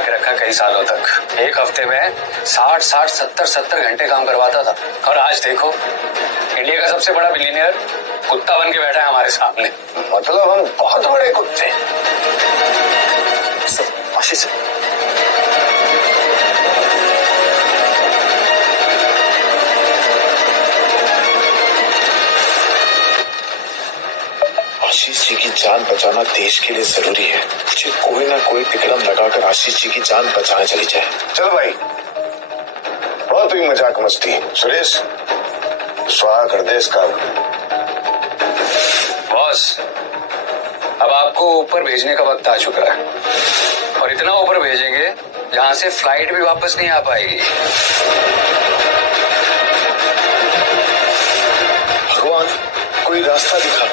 के रखा कई सालों तक। एक हफ्ते में 60-60, 70-70 घंटे काम करवाता था, और आज देखो इंडिया का सबसे बड़ा बिलियनियर कुत्ता बन के बैठा है हमारे सामने। मतलब हम बहुत बड़े कुत्ते हैं। आशीष आशीष जी की जान बचाना देश के लिए जरूरी है। मुझे कोई ना कोई तिकड़म लगाकर आशीष जी की जान बचाने चली जाए। चलो भाई, बहुत हुई मजाक मस्ती। सुरेश, स्वाहा कर दे इसका। बॉस, अब आपको ऊपर भेजने का वक्त आ चुका है, और इतना ऊपर भेजेंगे जहां से फ्लाइट भी वापस नहीं आ पाएगी। भगवान, कोई रास्ता दिखा।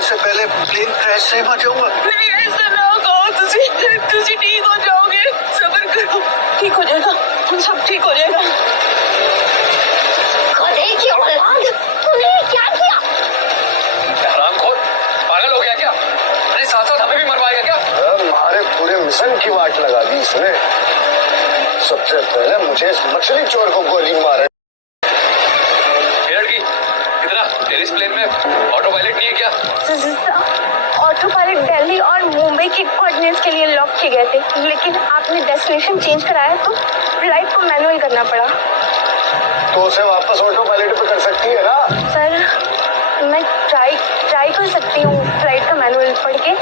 से पहले प्लेन क्रैश से मर जाऊंगा। ऐसा ना कहो, तुझे ठीक हो जाओगे, सब्र करो, ठीक हो जाएगा, सब ठीक हो जाएगा। तूने क्या किया? हरामखोर, पागल हो गया क्या? अरे साथ साथ हमें भी मरवाएगा क्या? हमारे पूरे मिशन की वाट लगा दी इसने। सबसे पहले मुझे इस मछली चोर को गोली मारे। इस प्लेन में ऑटो पायलट नहीं है क्या? ऑटो पायलट दिल्ली और मुंबई के कोऑर्डिनेट्स के लिए लॉक किए गए थे, लेकिन आपने डेस्टिनेशन चेंज कराया तो फ्लाइट को मैनुअल करना पड़ा। तो उसे वापस ऑटो पायलट पे कर सकती है ना? सर, मैं ट्राई कर सकती हूँ फ्लाइट का मैनुअल पढ़ के,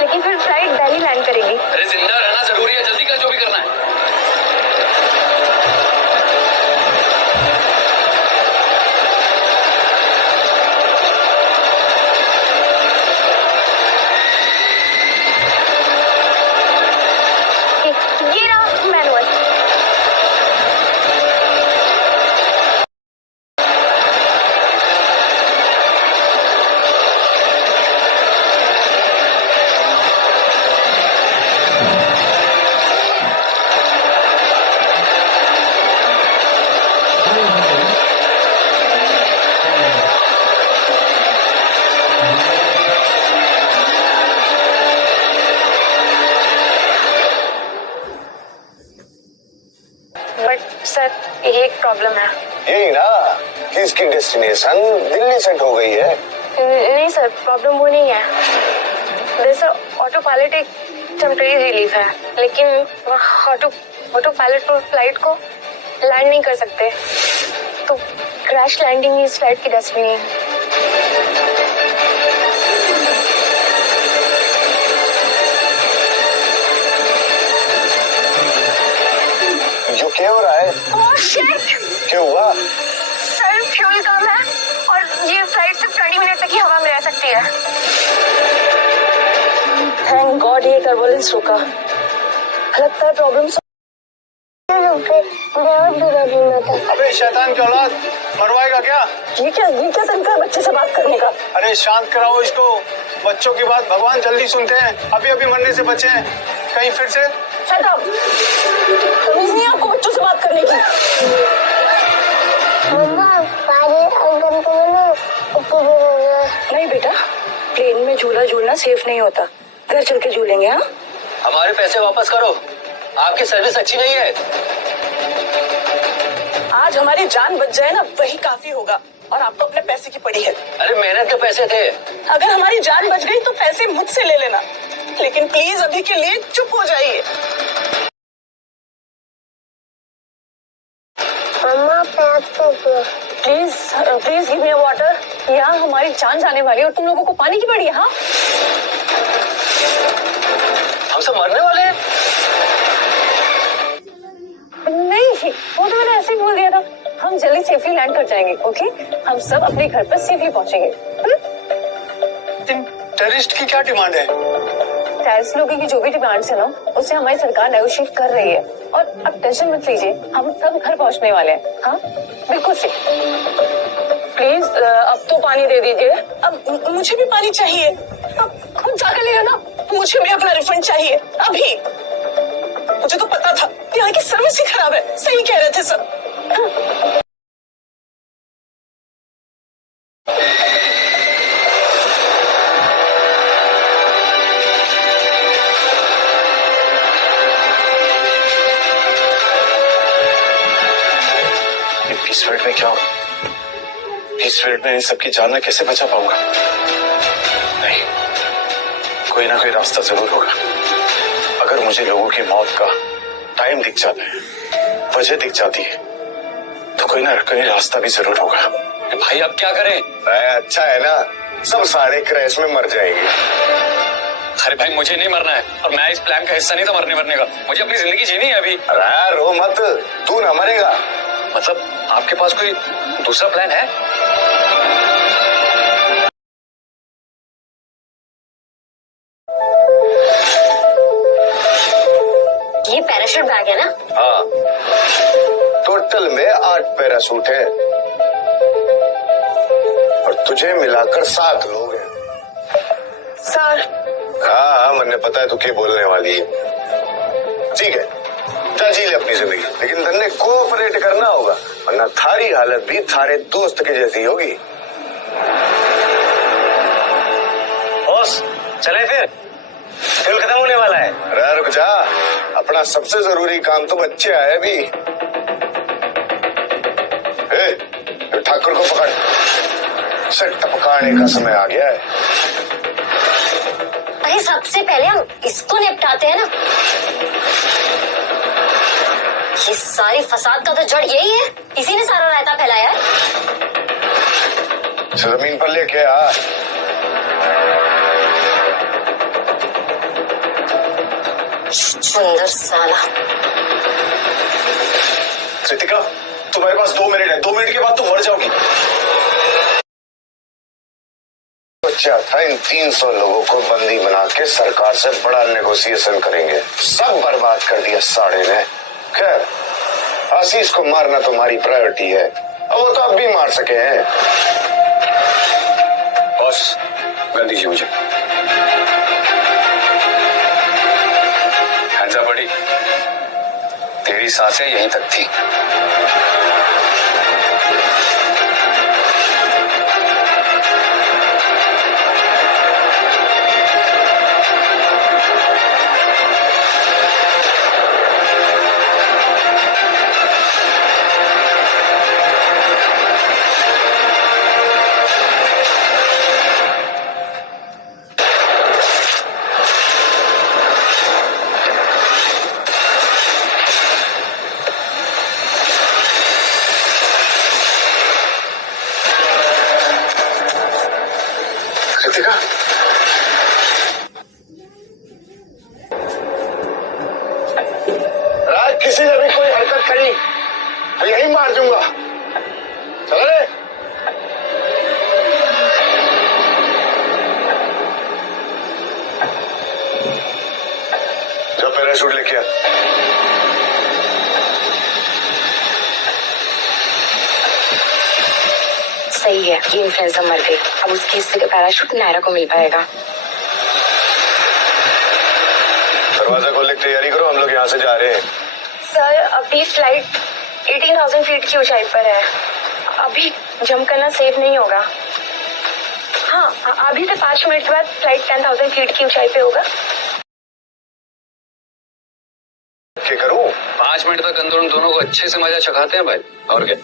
लेकिन फिर फ्लाइट दिल्ली लैंड करेगी। अरे जिंदा रहना जरूरी है, जल्दी कर जो भी करना है। सर, एक प्रॉब्लम है। यही ना कि इसकी डेस्टिनेशन दिल्ली सेट हो गई है। नहीं सर, प्रॉब्लम वो नहीं है। वैसे ऑटो पायलट एक टेम्परेरी रिलीफ है, लेकिन ऑटो पायलट तो फ्लाइट को लैंड नहीं कर सकते, तो क्रैश लैंडिंग इस फ्लाइट की डेस्टिनी है। जो क्या हो रहा है? Oh shit! क्या हुआ? सर, फ्यूल कम है और ये फ्लाइट सिर्फ 20 मिनट तक ही हवा में रह सकती है। थैंक गॉड ये टर्बुलेंस रुका। लगता है प्रॉब्लम अबे शैतान की औलाद, मरवाएगा क्या? ये क्या तरीका है बच्चे से बात करने का? अरे शांत कराओ इसको। बच्चों की बात भगवान जल्दी सुनते हैं। अभी मरने से बचे हैं, कहीं फिर से। Shut up! तमीज नहीं आपको बच्चों से बात करने की? नहीं बेटा, प्लेन में झूला झूलना सेफ नहीं होता। घर चल के झूलेंगे। हाँ, हमारे पैसे वापस करो, आपकी सर्विस अच्छी नहीं है। आज हमारी जान बच जाए ना, वही काफी होगा, और आपको अपने पैसे की पड़ी है। अरे मेहनत के पैसे थे। अगर हमारी जान बच गई तो पैसे मुझसे ले लेना, लेकिन प्लीज अभी के लिए चुप हो जाइए। मम्मा, please please give me a water. यहाँ हमारी जान जाने वाली है और तुम लोगों को पानी की पड़ी है। हाँ, हम सब मरने वाले हैं। नहीं, वो तो मैंने ऐसे ही बोल दिया था। हम जल्दी सेफली लैंड कर जाएंगे। ओके, हम सब अपने घर पर सेफली पहुंचेंगे। इन टेररिस्ट की क्या डिमांड है? टेररिस्ट लोगों की जो भी डिमांड्स है ना, उससे हमारी सरकार नेगोशिएट कर रही है। और अब टेंशन मत लीजिए, हम सब घर पहुंचने वाले हैं। हाँ, बिल्कुल से। प्लीज अब तो पानी दे दीजिए। अब मुझे भी पानी चाहिए। अब खुद जाकर ले ना, मुझे भी अपना रिफंड चाहिए अभी। मुझे तो पता था यहाँ की सर्विस ही खराब है। सही कह रहे थे सब। ये 20 मिनट में क्या होगा? 20 मिनट में इन सबकी जान में कैसे बचा पाऊंगा? नहीं, कोई ना कोई रास्ता जरूर होगा। अगर मुझे लोगों की मौत का टाइम दिख जाता है, वजह दिख जाती है, तो कोई ना कोई रास्ता भी जरूर होगा। भाई अब क्या करें? अच्छा है ना, सब सारे क्रैश में मर जाएंगे। अरे भाई मुझे नहीं मरना है और मैं इस प्लान का हिस्सा नहीं था मरने का। मुझे अपनी जिंदगी जीनी है अभी। अरे रो मत, तू ना मरेगा। मतलब आपके पास कोई दूसरा प्लान है? ये पैराशूट बैग है ना? हाँ, टोटल में 8 पैराशूट है और तुझे मिलाकर 7 लोग हैं। सर, हाँ, मैंने पता है तू क्या बोलने वाली है। ठीक है, जा जी ले अपनी जिंदगी, लेकिन तन्ने कोऑपरेट करना होगा, वरना थारी हालत भी थारे दोस्त के जैसी होगी। बॉस चले फिर खत्म होने वाला है। अरे रुक जा, अपना सबसे जरूरी काम तो बच्चे आए अभी। ठाकुर को पकड़, इसे टपकाने का समय आ गया है। अरे सबसे पहले हम इसको निपटाते हैं ना। ये सारी फसाद का तो जड़ यही है, इसी ने सारा रायता फैलाया है। जमीन पर लेके आ। सुंदर साला। रितिका, तुम्हारे पास 2 मिनट है, 2 मिनट के बाद तुम मर जाओगी। अच्छा था, इन 300 लोगों को बंदी बना के सरकार से बड़ा नेगोशिएशन करेंगे। सब बर्बाद कर दिया साड़े ने। खैर, आशीष को मारना तुम्हारी प्रायोरिटी है, अब वो तो अब भी मार सके हैं। बॉस गन दीजिए मुझे। हैंड्स अप बड़ी, तेरी सांसें यहीं तक थी। रितिका, राज किसी ने भी कोई हरकत करी तो यही मार दूंगा। चलो रे। जो पैराशूट लेके आ। सही है, ये इन्फ्लुएंसर मर गई। अब उसकी हिस्से का पैराशूट नायरा को मिल पाएगा। दरवाजा खोलने की तैयारी करो, हम लोग यहाँ से जा रहे हैं। सर अभी फ्लाइट 18,000 फीट की ऊंचाई पर है, अभी जंप करना सेफ नहीं होगा। हाँ, अभी से 5 मिनट बाद फ्लाइट 10,000 फीट की ऊंचाई पे होगा। क्या करूँ? 5 मिनट तक अंदर उन दोनों को अच्छे से मजा चखाते हैं भाई, और क्या।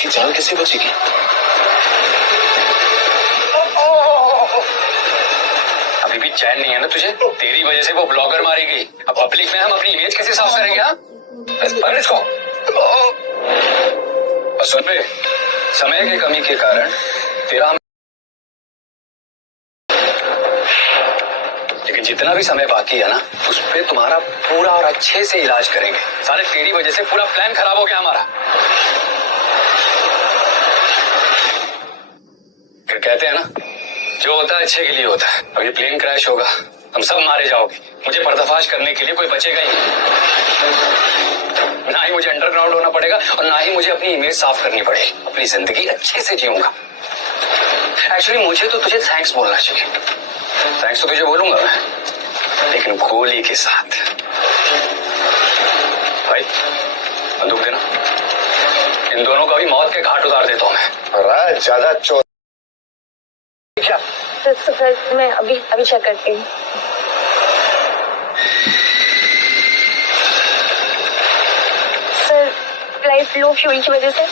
उसकी जान कैसे बचेगी? अभी भी चैन नहीं है ना तुझे? तेरी वजह से वो ब्लॉगर मारी गई। अब पब्लिक में हम अपनी इमेज कैसे साफ करेंगे? हाँ, बस पकड़ इसको। और सुन बे, समय की कमी के कारण तेरा, लेकिन जितना भी समय बाकी है ना, उस पे तुम्हारा पूरा और अच्छे से इलाज करेंगे। साले तेरी वजह से पूरा प्लान खराब हो गया हमारा। फिर कहते हैं ना, जो होता है अच्छे के लिए होता है। अभी प्लेन क्रैश होगा, हम सब मारे जाओगे। मुझे पर्दाफाश करने के लिए कोई बचेगा ही नहीं। ना ही मुझे अंडरग्राउंड होना पड़ेगा और ना ही मुझे अपनी इमेज साफ करनी पड़ेगी। अपनी जिंदगी अच्छे से जीऊंगा। एक्चुअली मुझे तो तुझे थैंक्स बोलना चाहिए। थैंक्स तो तुझे बोलूंगा मैं, लेकिन गोली के साथ। भाई बंदूक देना, इन दोनों का भी मौत के घाट उतार देता हूं मैं। राज ज्यादा चोर क्या? सर मैं अभी चेक करती हूँ। सर फ्लाइट लो फ्यूल की वजह से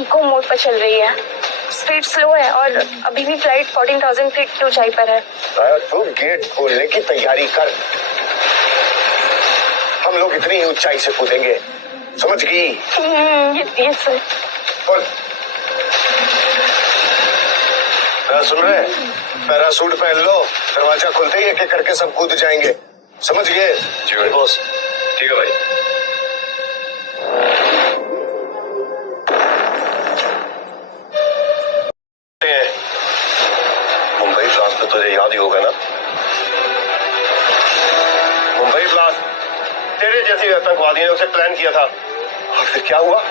इको मोड पर चल रही है। स्पीड स्लो है और अभी भी फ्लाइट 14,000 फीट की ऊंचाई पर है। तू गेट खोलने की तैयारी कर। हम लोग इतनी ऊंचाई से कूदेंगे, समझ गई? Yes sir. बोल। सुन रहे? पैरासूट पहन लो, दरवाजा खुलते ही एक एक करके सब कूद जाएंगे, समझ गए? जी भाई बॉस। ठीक है भाई। मुंबई ब्लास्ट तो तुझे याद ही होगा ना? मुंबई ब्लास्ट तेरे जैसे आतंकवादियों ने उसे प्लान किया था, और फिर क्या हुआ?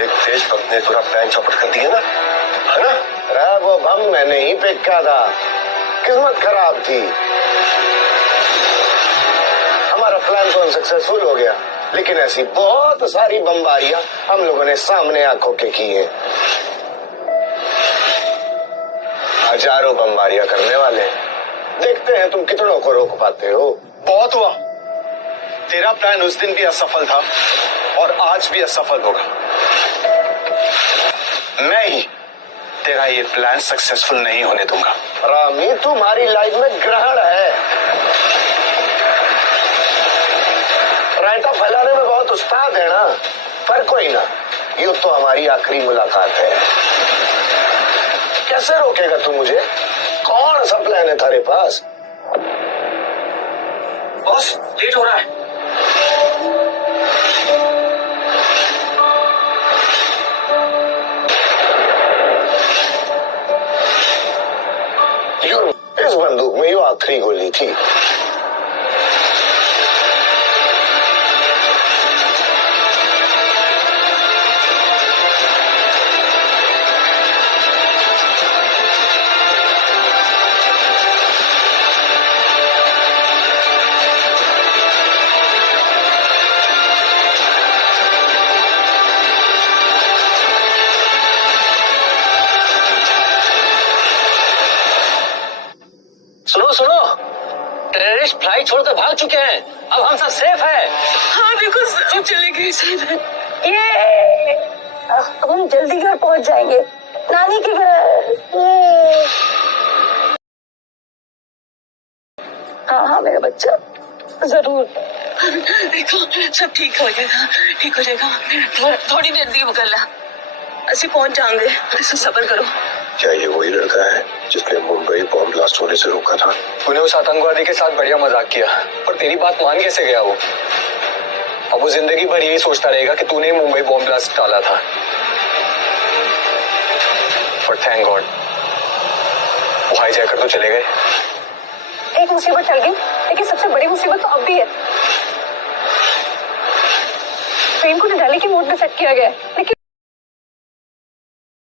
एक देशभक्त ने पूरा प्लान चौपट कर दिया ना, है ना? अरे वो बम मैंने ही फेंका था, किस्मत खराब थी। हमारा प्लान तो अनसक्सेसफुल हो गया, लेकिन ऐसी बहुत सारी बमबारियां हम लोगों ने सामने आंखों के की हैं। हजारों बमबारियां करने वाले हैं, देखते हैं तुम कितनों को रोक पाते हो। बहुत हुआ। तेरा प्लान उस दिन भी असफल था और आज भी असफल होगा। मैं ही तेरा ये प्लान सक्सेसफुल नहीं होने दूंगा। रामी तुम्हारी लाइफ में ग्रहण है, रायता फैलाने में बहुत उस्ताद है ना, पर कोई ना, ये तो हमारी आखिरी मुलाकात है। कैसे रोकेगा तू मुझे? कौन सा प्लान है तेरे पास? बॉस लेट हो रहा है। इस बंदूक में ये आखिरी गोली थी। सुनो सुनो, टेररिस्ट फ्लाइट छोड़कर भाग चुके हैं। अब हम सब सेफ है। हाँ बिल्कुल सब चले गए सर। ये अब हम जल्दी घर पहुंच जाएंगे, नानी के घर। हाँ मेरा बच्चा जरूर। देखो सब ठीक हो जाएगा, ठीक हो जाएगा। थोड़ी देर दी मुकल्ला, ਅਸੀਂ पहुंच जाएंगे, सब्र करो। क्या ये वही लड़का है जिसने मुंबई बॉम्ब ब्लास्ट होने से रोका था? तूने उस आतंकवादी के साथ बढ़िया मजाक किया, पर तेरी बात मान कैसे गया वो? अब वो जिंदगी भर यही सोचता रहेगा कि तूने मुंबई बॉम्ब ब्लास्ट डाला था। और थैंक गॉड वो हाईजैकर तो चले गए। एक मुसीबत टल गई, लेकिन सबसे बड़ी मुसीबत तो अब भी है। ट्रेन को निडाली की मोड में सेट किया गया है, लेकिन